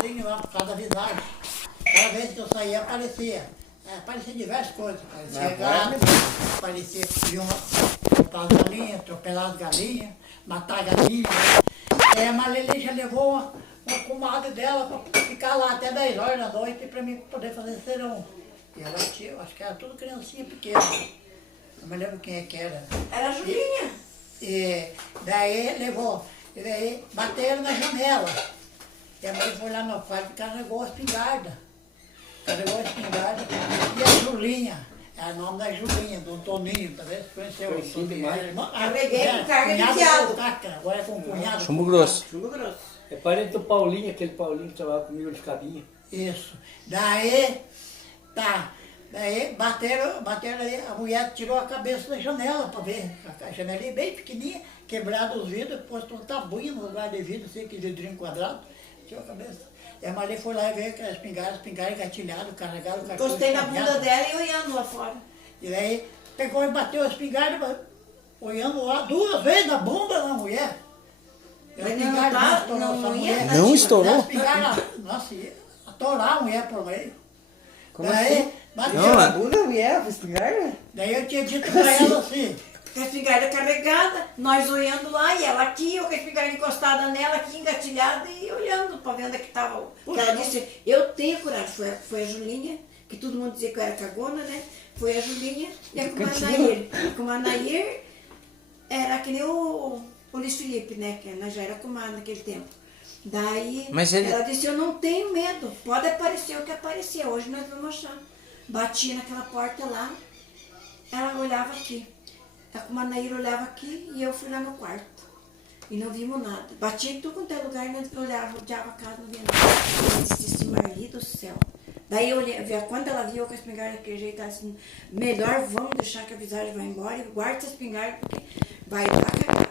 negocinho lá por causa da visagem. Cada vez que eu saía, aparecia. Aparecia diversas coisas. Aparecia gado, aparecia que iam cortar as galinhas, atropelar as galinhas, matar galinhas. Aí a Marlene já levou uma comadre dela para ficar lá até 10 horas da noite para mim poder fazer serão. E ela tinha, acho que era tudo criancinha pequena. Não me lembro quem é que era. Era a Julinha. E daí levou, e daí bateram na janela. E a mãe foi lá no quarto e carregou a espingarda. Carregou a espingarda. E a Julinha, é o nome da Julinha, do Toninho, talvez conheceu. Conheci demais. Carreguei com carga de diabo. Agora é com o cunhado. Chumbo grosso. Chumbo grosso. É parente do Paulinho, aquele Paulinho que trabalhava comigo de cabinha. Isso. Daí, tá. Daí bateram aí, a mulher tirou a cabeça da janela para ver. A janelinha bem pequenininha, quebrado os vidros, pôs um tabuinho no lugar de vidro, assim, que vidrinho quadrado, tirou a cabeça. E a Maria foi lá e veio com a espingarda engatilhado, carregado, cartucho. Encostei na bunda dela e olhando lá fora. E daí pegou e bateu a espingarda, olhando lá 2 vezes na bunda da mulher. E a Mas espingarda não tá- estourou não essa ia mulher. dar Não estourou? A espingarda, nossa, ia atorar a mulher por meio. Como daí, assim? bateu. Não, A bunda, mulher, espingarda? Daí eu tinha dito pra ela assim, Com a espingarda carregada, nós olhando lá, e ela aqui, eu com a espingarda encostada nela, aqui engatilhada, e olhando para ver onde é que estava. Porque ela disse, eu tenho coragem. Foi a Julinha, que todo mundo dizia que eu era cagona, né? Foi a Julinha e a Kumanair. A Kumanair era que nem o Luiz Felipe, né? Que nós já era comadre naquele tempo. Daí Mas ele- ela disse, eu não tenho medo, pode aparecer o que aparecer, hoje nós vamos achar. Bati naquela porta lá, ela olhava aqui. A Kumanaíra olhava aqui e eu fui lá no quarto. E não vimos nada. Bati em tudo quanto é lugar, nós olhava, rodeava a casa, não via nada. Eu disse assim, Marli do céu. Daí eu olhei, quando ela viu com a espingarda daquele jeito, ela disse, melhor vamos deixar que a visagem vá embora e guarda essa espingarda, porque vai dar cagada.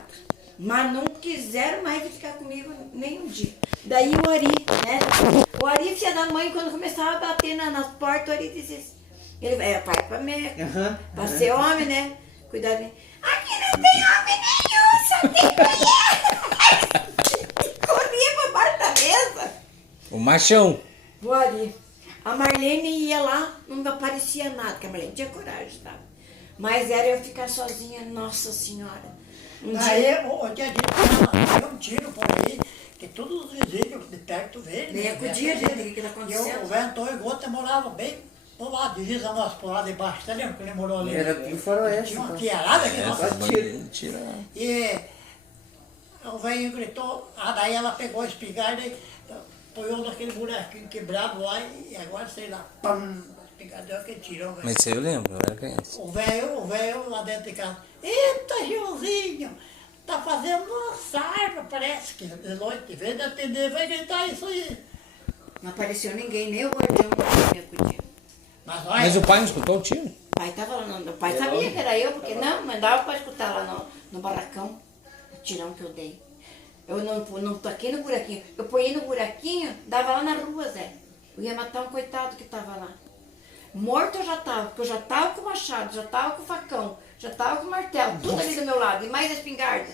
Mas não quiseram mais ficar comigo nem um dia. Daí o Ari, né? O Ari, filha da mãe, quando começava a bater nas portas, o Ari dizia assim, ele é pai pra mim, pra ser homem, né? Cuidado de mim. Aqui não tem homem nenhum, só tem mulher. Corria pra baixo da mesa. O machão. O Ari. A Marlene ia lá, não aparecia nada, porque a Marlene tinha coragem, tá? Mas era eu ficar sozinha, nossa senhora. daí eu tinha dito pra ela, deu um tiro por aí, que todos os vizinhos de perto veem. Nem acudia dele, o que tá acontecendo. O velho Antônio Gota morava bem do lado, divisa nossa, por lá de baixo, você lembra que ele morou ali? Era tudo faroeste. Tinha uma tiarada aqui, nossa. Tira. E o velho gritou, daí ela pegou a espingarda e apoiou naquele buraquinho quebrado lá e agora, sei lá, pam, a espingarda deu aquele tirão, velho. Mas isso aí eu lembro, eu era criança. O velho lá dentro de casa, eita, Gilzinho, tá fazendo uma sarva, parece que de noite, em vez de atender, vai gritar isso aí. Não apareceu ninguém, nem o guardião não acudia. Mas olha, Mas o pai não escutou o tiro? O pai tava lá, o pai sabia que era eu, porque não, mas dava pra escutar lá no barracão, o tirão que eu dei. Eu não toquei no buraquinho, eu ponhei no buraquinho, dava lá na rua, Zé. Eu ia matar um coitado que tava lá. Morto eu já tava, porque eu já tava com o machado, já tava com o facão, já tava com o martelo, tudo ali do meu lado, e mais a espingarda.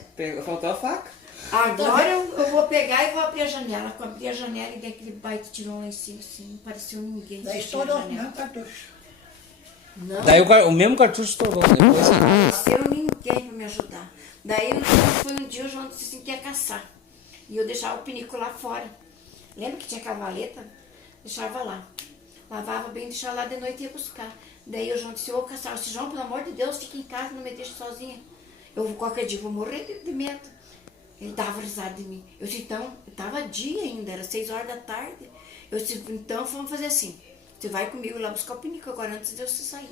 Faltou a faca. Agora eu vou pegar e vou abrir a janela. Eu abri a janela e dei aquele baita tirão lá em cima, assim, não pareceu ninguém. daí fechei a estourou o janela. mesmo cartucho. Não. Daí o mesmo cartucho estourou depois. Apareceu ninguém pra me ajudar. Daí foi um dia o João disse assim que ia caçar. E eu deixava o pinico lá fora. Lembra que tinha cavaleta? Deixava lá. Lavava bem, deixava lá de noite e ia buscar. Daí o João disse, ô caçar, eu disse, João, pelo amor de Deus, fica em casa, não me deixe sozinha. Eu qualquer dia vou morrer de medo. Ele dava risada de mim. Eu disse, então, estava dia ainda, era 6 horas da tarde. Eu disse, então vamos fazer assim. Você vai comigo lá buscar o pinico agora antes de eu sair.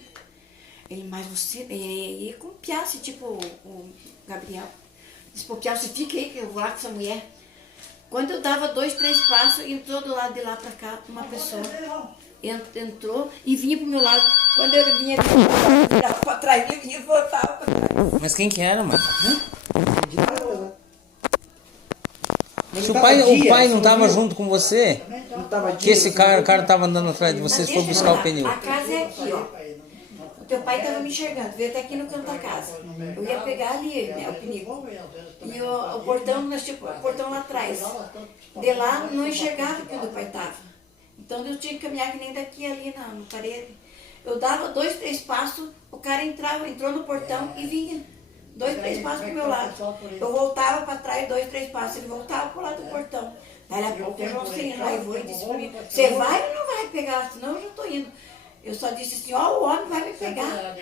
Ele, mas você. E com o Piace, tipo o Gabriel. Disse, pô, Piace, você fica aí que eu vou lá com essa mulher. Quando eu dava 2, 3 passos, entrou do lado de lá pra cá uma pessoa. Entrou e vinha pro meu lado. Quando ele vinha, ele virava pra trás, ele vinha e voltava pra trás. Mas quem que era, mano? De nada. Se o pai não tava junto com você, Não tava que esse cara tava andando atrás de vocês, foi buscar o pneu. A casa é aqui, ó. O teu pai estava me enxergando, veio até aqui no canto da casa. Eu ia pegar ali, né, o pinico. E o portão, nós tínhamos o portão lá atrás. De lá, não enxergava que o pai estava. Então eu tinha que caminhar que nem daqui ali na parede. Eu dava 2, 3 passos, o cara entrou no portão e vinha. 2, 3 passos pro meu lado. Eu voltava para trás, 2, 3 passos, ele voltava pro lado do portão. Daí a pouco o Joãozinho enraivou e disse para mim, você vai ou não vai pegar? Senão eu já estou indo. Eu só disse assim, ó, o homem vai me pegar.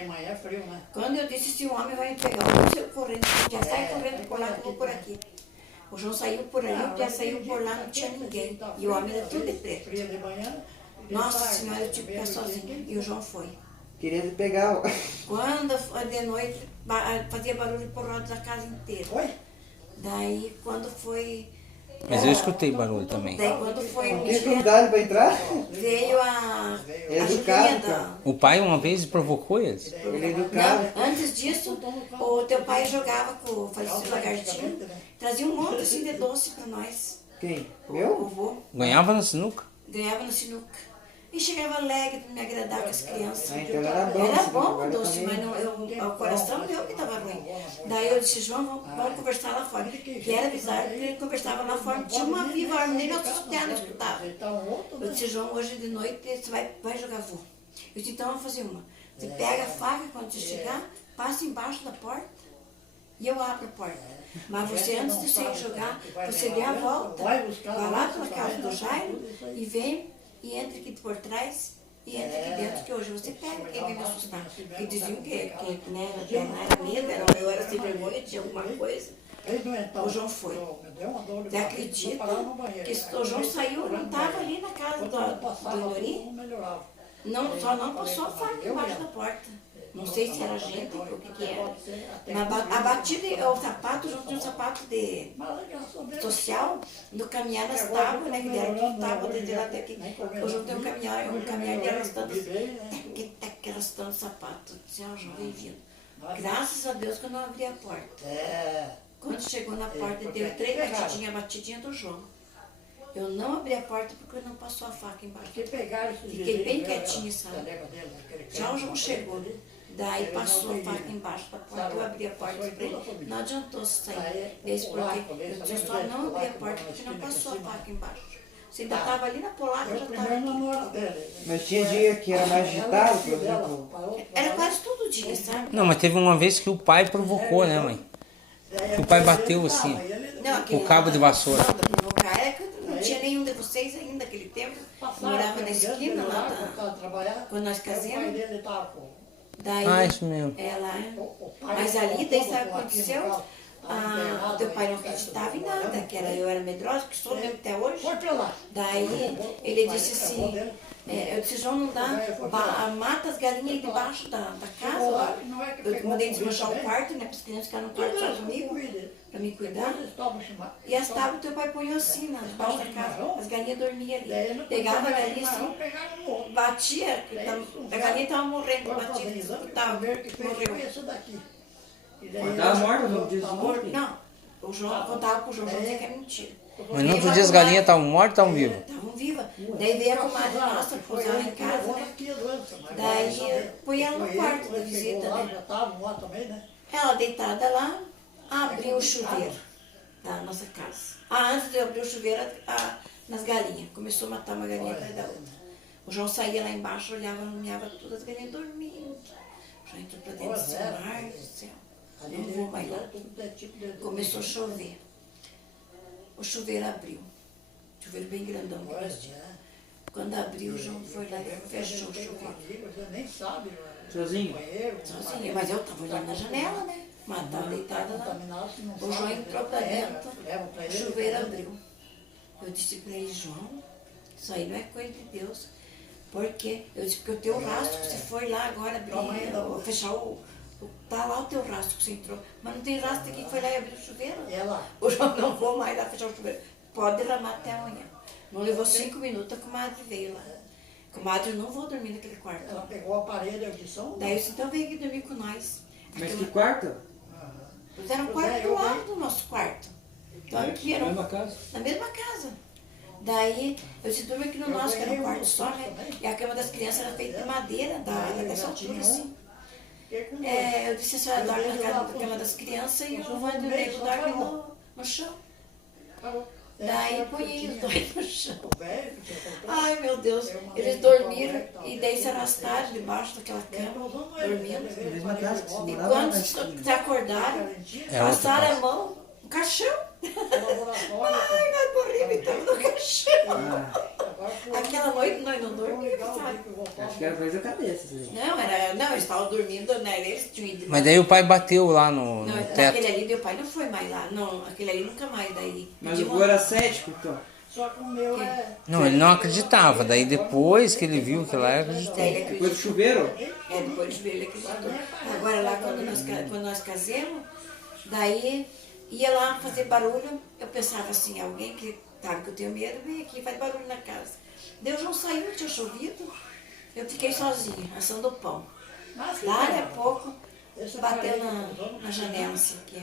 Quando eu disse assim, o homem vai me pegar, eu saiu correndo, já sai correndo por lá que eu vou por aqui. O João saiu por ali, o Pia saiu por lá, não tinha ninguém. E o homem era tudo de preto. Nossa Senhora, eu tive que ficar sozinha. E o João foi. Queria te pegar. Quando foi de noite, fazia barulho por roda da casa inteira. Daí, quando foi... Mas eu escutei barulho também. Daí, quando foi um Quem dia, convidado para entrar? veio a educado, Julinha cara. O pai uma vez provocou eles? Ele é educado. Não, antes disso, o teu pai jogava com o falecido lagartinho, trazia um monte assim de doce para nós. Quem? O Meu? vovô Ganhava na sinuca? ganhava no sinuca. E chegava alegre para me agradar com as crianças. Ah, então era bom. Era assim, bom o agora doce, também. mas o coração meu que estava ruim. Daí eu disse, João, vamos conversar lá fora. Quero avisar que ele conversava lá fora. Tinha uma viva, nem nosso terno escutava. Eu disse, João, hoje de noite você vai jogar voo. Eu disse, então vamos fazer uma. Você pega a faca quando você chegar, passa embaixo da porta e eu abro a porta. Mas você, antes de sair jogar, você dê a volta, vai lá para a casa do Jairo e vem e entra aqui por trás e entra aqui dentro, que hoje você pega quem vem me assustar. Porque diziam que né, não era medo, eu era sem vergonha, tinha alguma coisa. O João foi. Você acredita que o João saiu, não estava ali na casa do Nori? Não, só não passou a faca embaixo da porta. Não sei se era gente, o que era. A batida, o sapato, junto de um sapato de social, no caminhar nas tábuas, né? Que deram tudo tábua desde lá até aqui. Eu juntei um caminhar de arrastando, arrastando o sapato. Disse, ó, João, vem vindo. Graças a Deus que eu não abri a porta. Quando chegou na porta, deu 3 batidinhas, a batidinha do João. Eu não abri a porta porque não passou a faca embaixo. Fiquei bem quietinha, sabe? Já o João chegou. Daí passou a faca embaixo da porta, eu abri a porta e falei, não adiantou sair. Esse porque eu disse, só não abri a porta porque não passou a faca embaixo. Você ainda estava ali na polaca, eu já estava aqui. Mas tinha dia que era mais agitado, por exemplo. Era quase todo dia, sabe? Não, mas teve uma vez que o pai provocou, né, mãe? O pai bateu assim, Não, o cabo de vassoura. Não, da provocar é que não tinha nenhum de vocês ainda naquele tempo. Morava na esquina lá, quando nós casamos. Daí, Ah, isso mesmo. ela, mas ali, daí sabe o que aconteceu? O teu pai não acreditava em nada, que eu era medrosa, que sou mesmo até hoje. Daí ele disse assim, eu disse, João, não dá, mata as galinhas aí debaixo da casa, ó. Eu mandei desmanchar o quarto, né, para as crianças ficarem no quarto só comigo, para me cuidar. E as tábuas teu pai punhou assim, debaixo da casa, as galinhas dormiam ali. Pegava a galinha assim, batia, a galinha estava morrendo, batia, escutava, morreu. Estava morto no dia seguinte? Não, o João contava pro João, dizia que é mentira. Mas no outro dia as galinhas estavam mortas ou estavam vivas? Estavam vivas. Daí veio a comadre nossa, pousar lá em casa, né? Daí põe ela no quarto da visita, né? Ela deitada lá, abriu o chuveiro da nossa casa. Antes de eu abrir o chuveiro, nas galinhas. Começou a matar uma galinha atrás da outra. O João saía lá embaixo, olhava todas as galinhas dormindo. O João entrou pra dentro do mar do céu. Não vou mais lá. Começou a chover. O chuveiro abriu. Chuveiro bem grandão. Quando abriu, o João foi lá e fechou o chuveiro. Sozinho? Sozinha, mas eu estava olhando na janela, né? Mas estava deitada lá. O João entrou para dentro, o chuveiro abriu. Eu disse para ele, João, isso aí não é coisa de Deus. Porque eu disse, porque o teu rastro, que você foi lá agora abrir, fechar tá lá o teu rastro que você entrou. Mas não tem rastro aqui que foi lá e abriu o chuveiro. O João, não vou mais lá fechar o chuveiro. Pode derramar até amanhã. Não levou 5 minutos, a comadre veio lá. Comadre, eu não vou dormir naquele quarto. Ela pegou o aparelho de audição. Daí eu disse, então vem aqui dormir com nós. Mas que quarto? Era um quarto do lado do nosso quarto. Então aqui era Na mesma casa? na mesma casa. Daí eu disse, dorme aqui no nosso, que era um quarto só, né? E a cama das crianças era feita de madeira, dessa altura assim. eu disse, a senhora dorme na cama das crianças e o Vanderlei dorme no chão. Daí põe os dois no chão. Ai, meu Deus, eles dormiram e daí se arrastaram debaixo daquela cama, dormindo. Na mesma casa que se E morava quando na esquina. se acordaram, É passaram outra a mão no caixão. Ai, nós morrimos, estamos no caixão. Ah, Aquela noite nós não dormimos, sabe? acho que era coisa da cabeça. Isso aí. Não, eles estavam dormindo, né? Eles tinham ido. Mas daí o pai bateu lá no Não, teto. aquele ali, meu pai não foi mais lá. Não, aquele ali nunca mais daí. Mas De o uma- vô era cético, então. Só que o meu é... Não, ele não acreditava. Daí depois que ele viu que lá, ele acreditou. Daí ele Depois do acreditou. chuveiro? Depois de ver ele acreditou. Agora lá quando nós casamos, daí ia lá fazer barulho, eu pensava assim, alguém que sabe que eu tenho medo, vem aqui, faz barulho na casa. Deus não saiu, tinha chovido, eu fiquei sozinha, assando o pão. Lá a pouco bateu na janela assim aqui.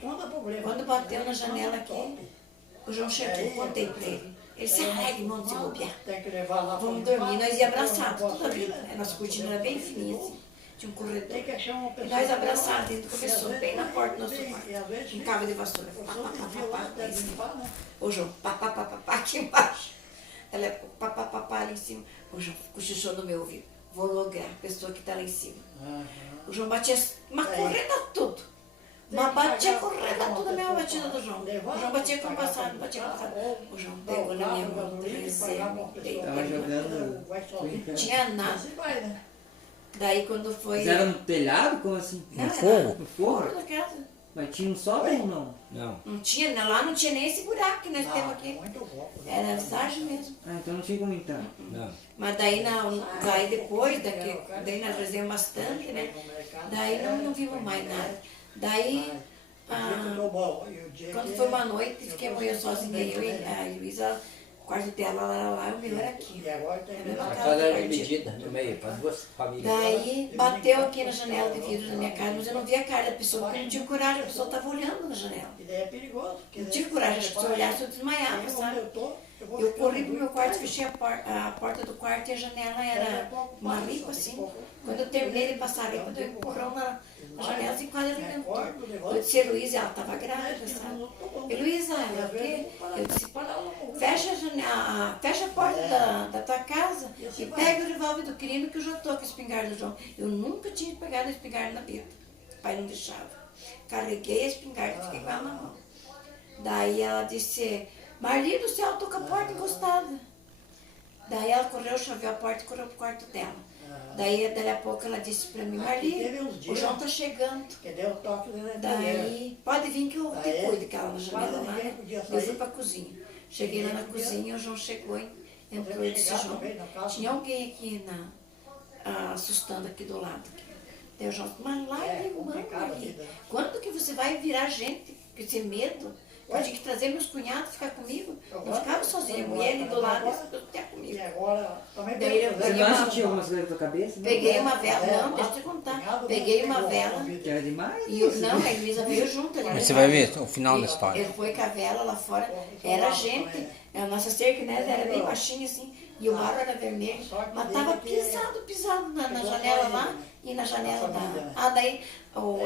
Quando bateu na janela aqui, o João chegou, contei pra ele. Ele se arregue, irmão, se bobear. Tem que levar lá. Vamos dormir, nós ia abraçados toda a vida. A nossa cortina era bem fininha assim, tinha um corredor. Tem que achar uma E pessoa. nós abraçados dentro do professor, bem na porta do nosso quarto. Um cabo de vassoura. Pá, pá, pá, pá, pá, lá em cima. Ô João, pá, pá, pá, pá, pá, aqui embaixo. Ela é pá, pá, pá, pá, ali em cima. O João cochichou no meu ouvido. Vou lograr a pessoa que está lá em cima. O João batia, mas correndo a tudo. Mas batia correndo a tudo a mesma batida do João. O João batia com o passado, batia com o passado. O João pegou na minha mão, Tava jogando. tinha nada. Daí quando foi. Fizeram no telhado? Como assim? Não, era fogo? No fogo? fora da casa. Mas tinha um sótão ou não? Não. Não tinha, lá não tinha nem esse buraco que nós temos aqui. Era sargem mesmo. Ah, então não tinha como entrar. Não. Mas daí, daí depois, daí nós fizemos bastante, né? Daí não vimos mais nada. Daí, quando foi uma noite, fiquei eu sozinha, eu e a Luísa, o quarto dela lá, o meu era aqui. Na mesma A casa, casa era quartinho. dividida no meio, para duas famílias. Daí bateu aqui na janela de vidro da minha casa, mas eu não via a cara da pessoa, porque eu não tinha coragem, a pessoa estava olhando na janela. É perigoso. Não tinha coragem, acho que se eu olhasse eu desmaiava, sabe? Eu corri pro meu quarto, fechei a porta do quarto e a janela era uma ripa assim. Quando eu terminei de passar a ripa, eu dei um empurrão na janela e quase arrebentou. Eu disse a Luísa, ela estava grávida, sabe? E Luísa, ela o quê? Eu disse, fecha a janela, fecha a porta da tua casa e pega o revólver do crime que eu já estou com a espingarda do João. Eu nunca tinha pegado a espingarda na vida. O pai não deixava. Carreguei a espingarda e fiquei com ela na mão. Daí ela disse, Marli do céu, tô com a porta encostada. Daí ela correu, choveu a porta e correu pro quarto dela. Daí a pouco ela disse pra mim, Marli, o João tá chegando. Daí, pode vir que eu te cuido, que ela na janela lá, né? Eu fui pra cozinha. Cheguei lá na cozinha, o João chegou e entrou e disse, João, tinha alguém aqui assustando aqui do lado. Daí o João, mas lá é irmão, Marli, quando que você vai virar gente com esse medo? Eu tinha que trazer meus cunhados ficar comigo. Não ficava sozinha, a mulher ali do lado, eles ficar comigo. Daí eu Você peguei não uma, sentiu algumas coisas na tua cabeça? Não? peguei uma vela, não, deixa eu te contar. Peguei uma vela Que era demais? e não, a Elisa veio junto ali. Mas você vai ver o final da história. Ele foi com a vela lá fora, era gente, a nossa cerca, né, era bem baixinha assim, e o barro era vermelho, mas estava pisado na janela lá e na janela da... daí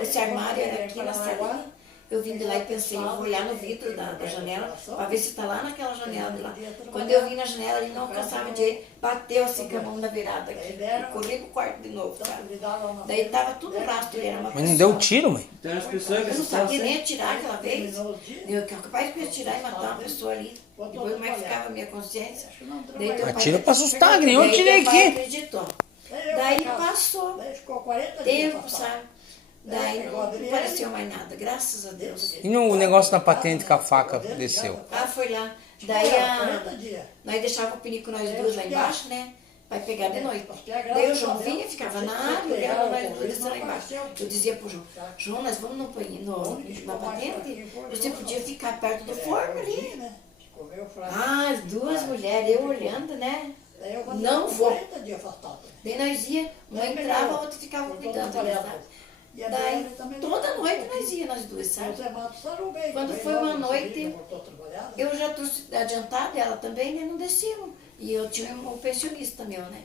esse armário era aqui na salinha. Eu vim de lá e pensei, eu vou olhar no vidro da janela para ver se está lá naquela janela de lá. Quando eu vim na janela, ele não alcançava direito, bateu assim com a mão na virada aqui. E corri pro quarto de novo, cara. Daí tava tudo rastro, ele era uma Mas não pessoa. deu tiro, mãe? Então eram as pessoas que Eu não assustavam sabia nem sempre. atirar aquela vez. Eu capaz de atirar e matar uma pessoa ali. Depois como é que ficava a minha consciência? Daí teu pai- Atira pra assustar, que nem eu Daí atirei teu pai aqui. acreditou. Daí passou tempo, sabe? Daí não apareceu mais nada, graças a Deus. E no negócio da patente com a faca desceu? Foi lá. Daí nós deixávamos o pinico nós duas lá embaixo, né? Vai pegar de noite. Daí o João vinha, ficava na área, olhava nós duas descer lá embaixo. Eu dizia pro João, João, nós vamos na patente? Você podia ficar perto do forno ali. As duas mulheres, eu olhando, né? Não vou. Daí nós ia, uma entrava, a outra ficava cuidando. Ali, sabe? E a Daí, Bela também toda não- noite nós íamos, nós duas, O sabe? Zé Matos sarou bem. Quando também, foi logo uma em noite, seguida, voltou a trabalhar, né? Eu já trouxe adiantado, ela também, né? Não desciam. E eu tinha um pensionista meu, né?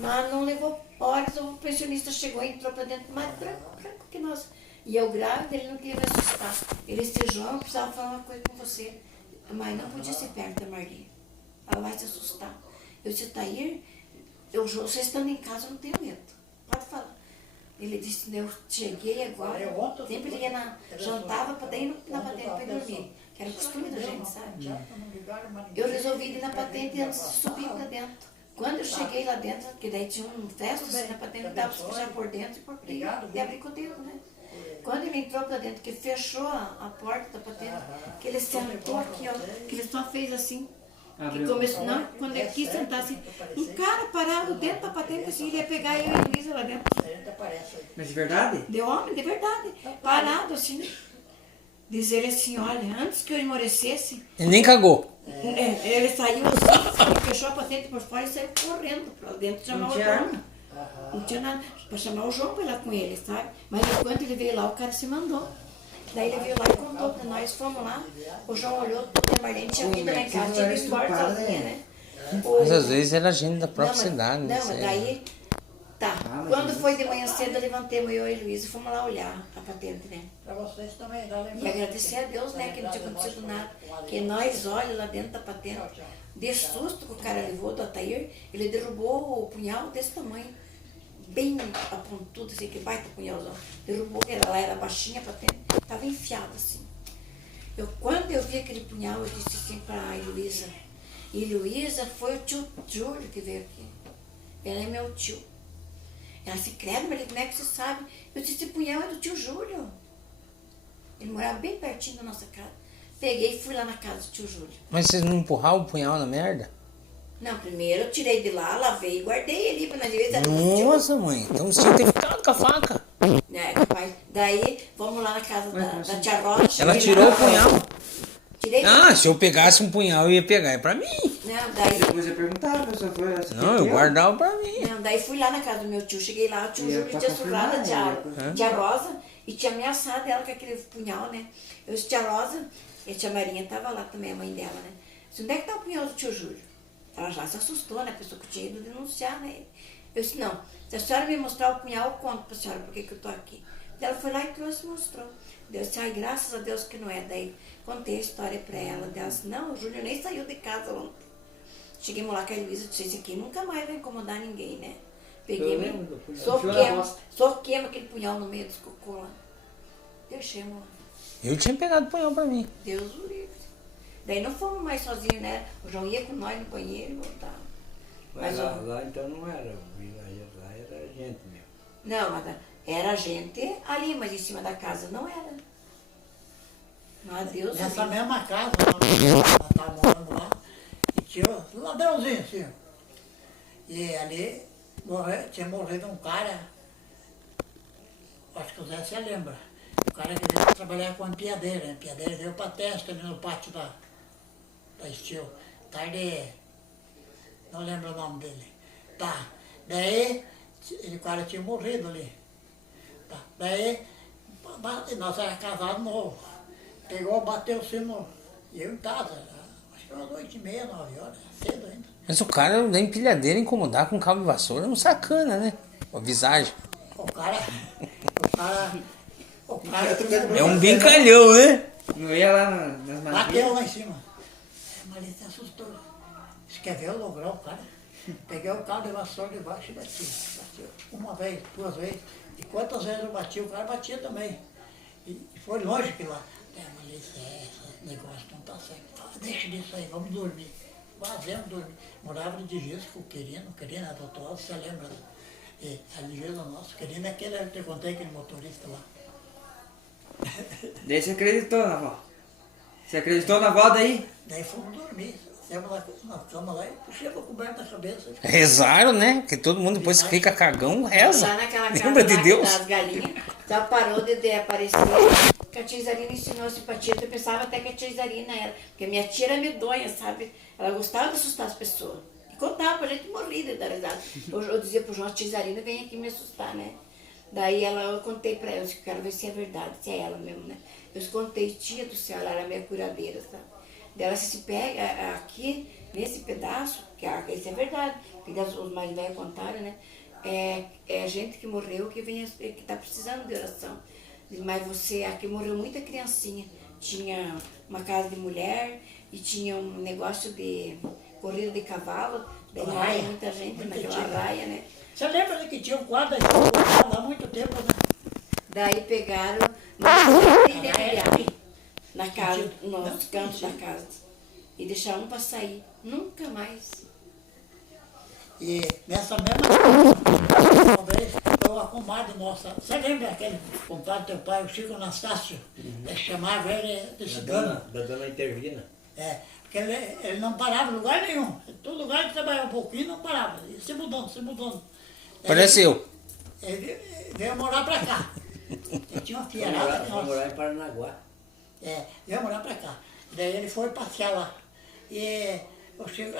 Mas não levou horas, o pensionista chegou e entrou pra dentro, mais branco que nós. E eu grávida, ele não queria me assustar. Ele disse, João, eu precisava falar uma coisa com você. Mas não podia ser perto da Marli. Ela vai se assustar. Eu disse, Tair, vocês estando em casa, eu não tenho medo. Pode falar. Ele disse, eu cheguei agora, sempre ia jantava para daí na patente para dormir. Que era o costume da gente, sabe? Eu resolvi ir na patente antes de subir para dentro. Quando eu cheguei lá dentro, porque daí tinha um teto assim na patente, eu dava já por dentro e por dentro, e abri com o dedo, né? Quando ele entrou para dentro, que fechou a porta da patente, que ele sentou aqui, ó, que ele só fez assim. Que começou, não, quando ele quis sentar assim, um cara parado dentro da patente assim, ele ia pegar eu e a Luísa lá dentro. Mas de verdade? De homem, de verdade, parado assim. Diz ele assim, olha, antes que eu esmorecesse, Ele nem cagou. ele saiu assim, ele fechou a patente por fora e saiu correndo para dentro chamar Não o tinha João. arma? Não tinha nada, para chamar o João para ir lá com ele, sabe? Mas enquanto ele veio lá, o cara se mandou. Daí ele veio lá e contou para nós, fomos lá, o João olhou, a Marlene tinha vindo lá em casa, tinha ido embora sozinha, né? Mas às vezes era gente da própria Não, mas- cidade. Não, sei. mas daí, tá. mas Quando isso- foi de manhã cedo, eu levantei eu e Luísa e fomos lá olhar a patente, né? Para vocês também, dá E lembrança. agradecer a Deus, né, que não tinha acontecido nada. Que nós olhamos lá dentro da patente, de susto que o cara levou do Atair, ele derrubou o punhal desse tamanho, bem apontudo, assim, que baita punhalzão. Derrubou, que ela era baixinha a patente, estava enfiada assim. Quando eu vi aquele punhal, eu disse assim para a Heloísa, e Heloísa foi o tio Júlio que veio aqui. Ela é meu tio. Ela se credo, mas como é que você sabe? Eu disse, esse punhal é do tio Júlio. Ele morava bem pertinho da nossa casa. Peguei e fui lá na casa do tio Júlio. Mas vocês não empurraram o punhal na merda? Não, primeiro eu tirei de lá, lavei e guardei ali pra nós ver se era do tio. Nossa, mãe. Então você tinha que ter ficado com a faca. Né, capaz. Daí, vamos lá na casa da tia Rosa. Ela cheguei tirou lá, o punhal. Tirei. Ah, se eu pegasse um punhal, eu ia pegar. É pra mim. Não, daí... Depois eu perguntava, a pessoa foi assim. Não, eu guardava pra mim. Não, daí fui lá na casa do meu tio, cheguei lá, o tio E é Júlio pra tinha surrado a confirmar, tia Rosa e tinha ameaçado ela com aquele punhal, né? Eu disse, tia Rosa, e a tia Marinha tava lá também, a mãe dela, né? Eu disse, onde é que tá o punhal do tio Júlio? Ela já se assustou, né? A pessoa que tinha ido denunciar, né? Eu disse, não, se a senhora me mostrar o punhal, eu conto pra senhora por que eu tô aqui. Ela foi lá e trouxe e mostrou. Deus disse, ai, graças a Deus que não é. Daí contei a história pra ela. Ela disse, não, o Júlio nem saiu de casa ontem. Cheguemos lá com a Luísa e disse, esse aqui nunca mais vai incomodar ninguém, né? Peguei, Eu lembro do punhal. soquemos aquele punhal no meio dos cocô lá. Deixemos lá. Eu tinha pegado o punhal pra mim. Deus o livre. Daí não fomos mais sozinhos, né? O João ia com nós no banheiro e voltava. Mas Mas, lá então não era vilarejo, lá era gente mesmo. não, mas era gente ali, mas em cima da casa não era. Mas Deus o Nessa livre. mesma casa, ela estava morando lá, e tinha um ladrãozinho assim. E ali tinha morrido um cara, acho que o Zé se lembra, o cara que veio trabalhar com a empilhadeira. A empilhadeira veio para testa ali no pátio da Estil. Tarde, não lembro o nome dele. Tá, daí o cara tinha morrido ali. Tá, daí nós éramos casados novo. Pegou, bateu o sino, e eu em casa, acho que era 8h30, 9h, cedo ainda. Mas o cara da empilhadeira incomodar com cabo de vassoura é um sacana, né? A visagem. O cara É um brincalhão, né? Não ia lá nas bateu madeiras. lá em cima. A Maria se assustou. Disse, quer ver o logrão, cara? Peguei o cabo de vassoura de baixo e bati. Bateu uma vez, duas vezes. E quantas vezes eu bati, o cara batia também. E foi longe que lá. Maria disse, esse negócio não tá certo. Fala, deixa disso aí, vamos dormir. Vazemos dormir. Morava de Digias com o Querino, a doutor Alves, você lembra? E a Digias do nosso Querino é aquele, eu te contei, aquele motorista lá. Daí você acreditou na avó? Você acreditou na avó daí? Daí fomos dormir. Fomos na cama lá e puxamos a coberta na cabeça. Rezaram, né? Porque todo mundo depois que fica cagão, reza. Lá naquela casa Lembra de lá, Deus? das galinhas, já parou de aparecer. Que a tia Isarina ensinou a simpatia, eu pensava até que a tia Isarina era. Porque minha tia era medonha, sabe? Ela gostava de assustar as pessoas. E contava pra gente morrer de dar risada. Eu dizia pro João, a tia Isarina vem aqui me assustar, né? Daí eu contei pra ela, eu quero ver se é verdade, se é ela mesmo, né? Eu contei, tia do céu, ela era minha curadeira, sabe? Daí ela se pega aqui, nesse pedaço, isso é verdade, que os mais velhos contaram, né? É gente que morreu que tá precisando de oração. Mas você, aqui morreu muita criancinha. Tinha uma casa de mulher e tinha um negócio de corrida de cavalo. Daí Raia. muita gente Muita naquela gente. raia, né? Você lembra que tinha um quadro aí há muito tempo, né? Daí pegaram na casa, nos cantos da casa. E deixaram um para sair. Nunca mais. E nessa mesma uma vez, foi uma comadre nossa. Você lembra aquele compadre do teu pai, o Chico Anastácio? Ele chamava ele de cigano. Da dona Intervina. É, porque ele não parava em lugar nenhum. Em todo lugar ele trabalhava um pouquinho não parava. E se mudando, se mudando. Parece eu. Ele veio morar pra cá. Ele tinha uma filharada que Foi morar em Paranaguá. veio morar pra cá. Daí ele foi passear lá. E os Chico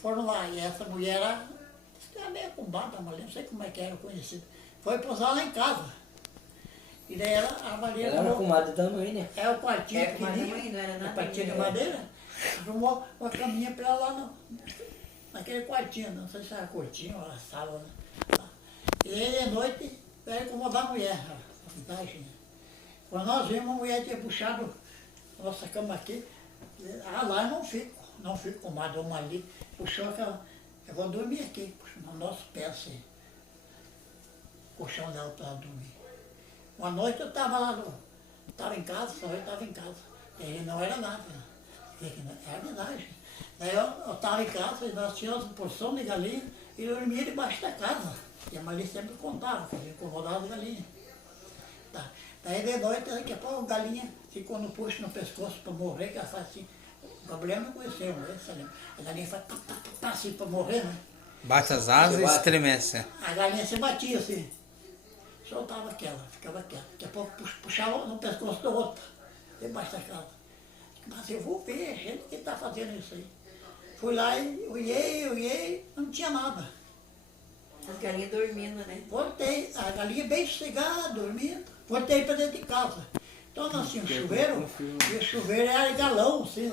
foram lá. E essa mulher era meio combada, mas não sei como é que era conhecida. Foi posar lá em casa. E daí ela avalia. Ela era comadre da mãe, né? É o quartinho É, mas pequenininho, não era nada quartinho de melhor. madeira, arrumou uma caminha pra ela lá naquele quartinho, não sei se era cortinho ou era sala, né? E aí de noite veio incomodar a mulher, a idade, né? Quando nós vimos, a mulher tinha puxado a nossa cama aqui, lá eu não fico com uma ali, puxou aquela, eu vou dormir aqui, puxou no nosso pé assim, o colchão dela para dormir. Uma noite eu estava estava em casa, só eu estava em casa. Ele não era nada, era verdade. Daí eu estava em casa e nós tínhamos uma porção de galinha e eu dormia debaixo da casa. E a Maria sempre contava, que eu incomodava as galinhas. Tá. Daí de noite, daqui a pouco a galinha ficou no puxo no pescoço para morrer, que ela faz assim. O Gabriel não conheceu, né? A galinha faz assim para morrer, né? Bate as asas e estremece. A galinha se batia assim. Soltava aquela, ficava quieta. Daqui a pouco puxava no pescoço do outro, debaixo da casa. Mas eu vou ver, gente que está fazendo isso aí. Fui lá e olhei, não tinha nada. As galinhas dormindo, né? Voltei, a galinha bem sossegada, dormindo. Voltei para dentro de casa. Então nós tínhamos um chuveiro, e o chuveiro era galão, assim.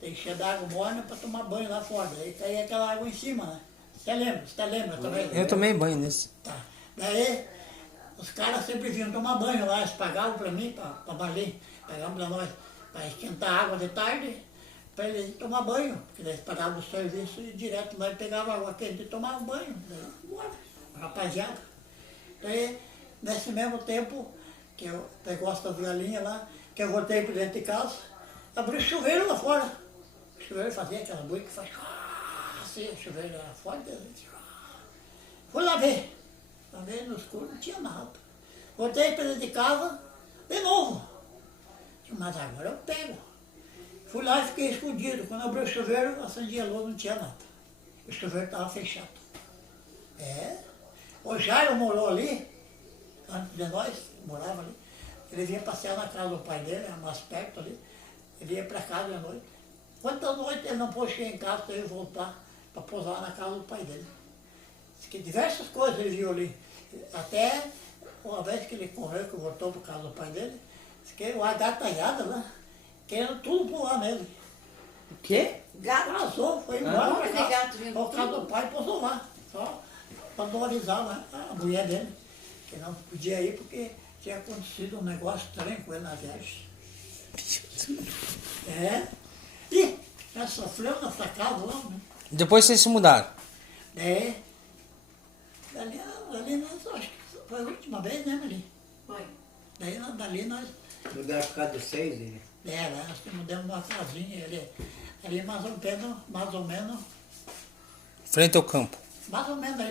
Tem que encher d'água morna para tomar banho lá fora. Daí caía aquela água em cima, né? Você lembra também? Eu tomei banho nesse. Tá. Daí, os caras sempre vinham tomar banho lá, eles pagavam para mim, para Marlene, pagavam para nós, para esquentar a água de tarde, para eles tomar banho, porque eles paravam o serviço e direto lá e pegavam água quente e tomavam banho. Daí, bora, rapaziada. Daí, nesse mesmo tempo, que eu gosto das galinhas lá, que eu voltei para dentro de casa, abri o chuveiro lá fora. O chuveiro fazia aquela buia que faz assim, o chuveiro era forte. Fui lá ver. Também no escuro não tinha nada. Voltei para dentro de casa, de novo. Mas agora eu pego. Fui lá e fiquei escondido. Quando abri o chuveiro, acendi a luz, não tinha nada. O chuveiro estava fechado. O Jairo morou ali, antes de nós, morava ali. Ele vinha passear na casa do pai dele, mais perto ali. Ele ia para casa à noite. Quantas noites ele não pôde chegar em casa para ele voltar para pousar na casa do pai dele. Que diversas coisas ele viu ali. Até uma vez que ele correu, que voltou para casa do pai dele, que o agatalhada lá, querendo tudo pular nele. O quê? Gato. Vazou, foi embora Onde para tem gato casa. vindo Para casa do pai, pousou lá. Só para não avisar lá, a mulher dele, que não podia ir porque tinha acontecido um negócio estranho com ele na viagem. E já sofreu nessa casa lá, né? Depois vocês se mudaram. Daí, dali nós, acho que foi a última vez, né, Maria? Foi. Daí, dali nós, Mudaram por causa de 6, ele. nós mudamos uma casinha, ali mais ou menos, Frente ao campo. mais ou menos